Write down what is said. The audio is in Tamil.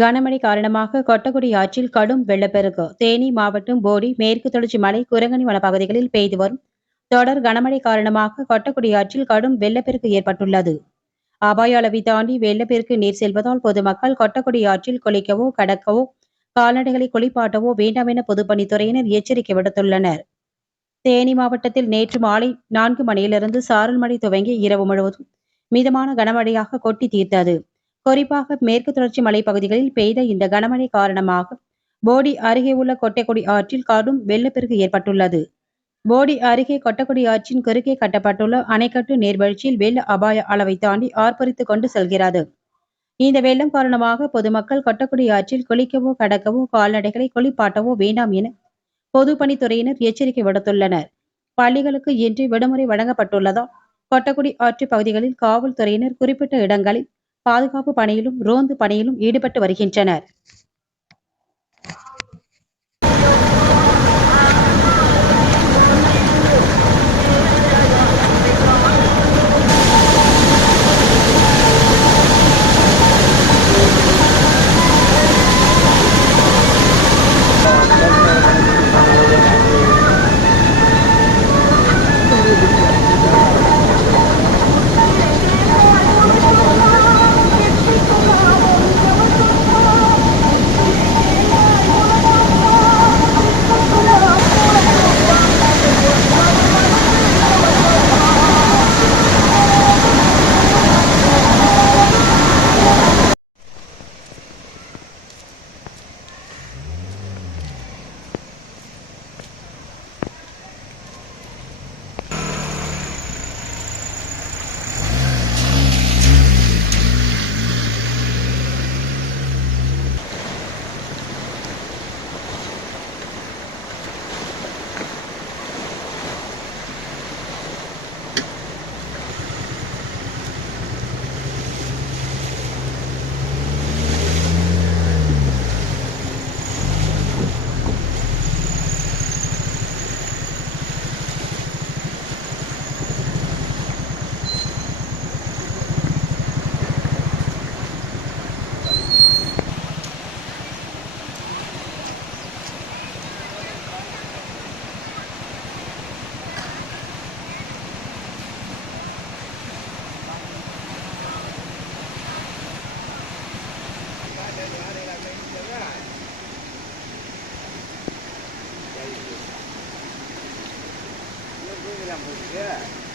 கனமழை காரணமாக கொட்டக்குடி ஆற்றில் கடும் வெள்ளப்பெருக்கு. தேனி மாவட்டம் போடி மேற்கு தொடர்ச்சி மலை குரங்கணி வனப்பகுதிகளில் பெய்து வரும். தொடர் கனமழை காரணமாக கொட்டக்குடி ஆற்றில் கடும் வெள்ளப்பெருக்கு ஏற்பட்டுள்ளது. அபாய அளவை தாண்டி வெள்ளப்பெருக்கு நீர் செல்வதால் பொதுமக்கள் கொட்டக்குடி ஆற்றில் குளிக்கவோ கடக்கவோ கால்நடைகளை குளிப்பாட்டவோ வேண்டாம் என பொதுப்பணித்துறையினர் எச்சரிக்கை விடுத்துள்ளனர். தேனி மாவட்டத்தில் நேற்று மாலை நான்கு மணியிலிருந்து சாரல் மழை துவங்கி இரவு முழுவதும் மிதமான கனமழையாக கொட்டி தீர்த்தது. குறிப்பாக மேற்கு தொடர்ச்சி மலைப்பகுதிகளில் பெய்த இந்த கனமழை காரணமாக போடி அருகே உள்ள கொட்டைக்குடி ஆற்றில் கடும் வெள்ளப்பெருக்கு ஏற்பட்டுள்ளது. போடி அருகே கொட்டக்குடி ஆற்றின் குறுக்கே கட்டப்பட்டுள்ள அணைக்கட்டு நீர்வீழ்ச்சியில் வெள்ள அபாய அளவை தாண்டி ஆர்ப்பரித்துக் கொண்டு செல்கிறது. இந்த வெள்ளம் காரணமாக பொதுமக்கள் கொட்டக்குடி ஆற்றில் குளிக்கவோ கடக்கவோ கால்நடைகளை குளிப்பாட்டவோ வேண்டாம் என பொதுப்பணித்துறையினர் எச்சரிக்கை விடுத்துள்ளனர். பள்ளிகளுக்கு இன்று விடுமுறை வழங்கப்பட்டுள்ளதால் கொட்டக்குடி ஆற்று பகுதிகளில் காவல்துறையினர் குறிப்பிட்ட இடங்களில் பாதுகாப்பு பணியிலும் ரோந்து பணியிலும் ஈடுபட்டு வருகின்றனர். yang.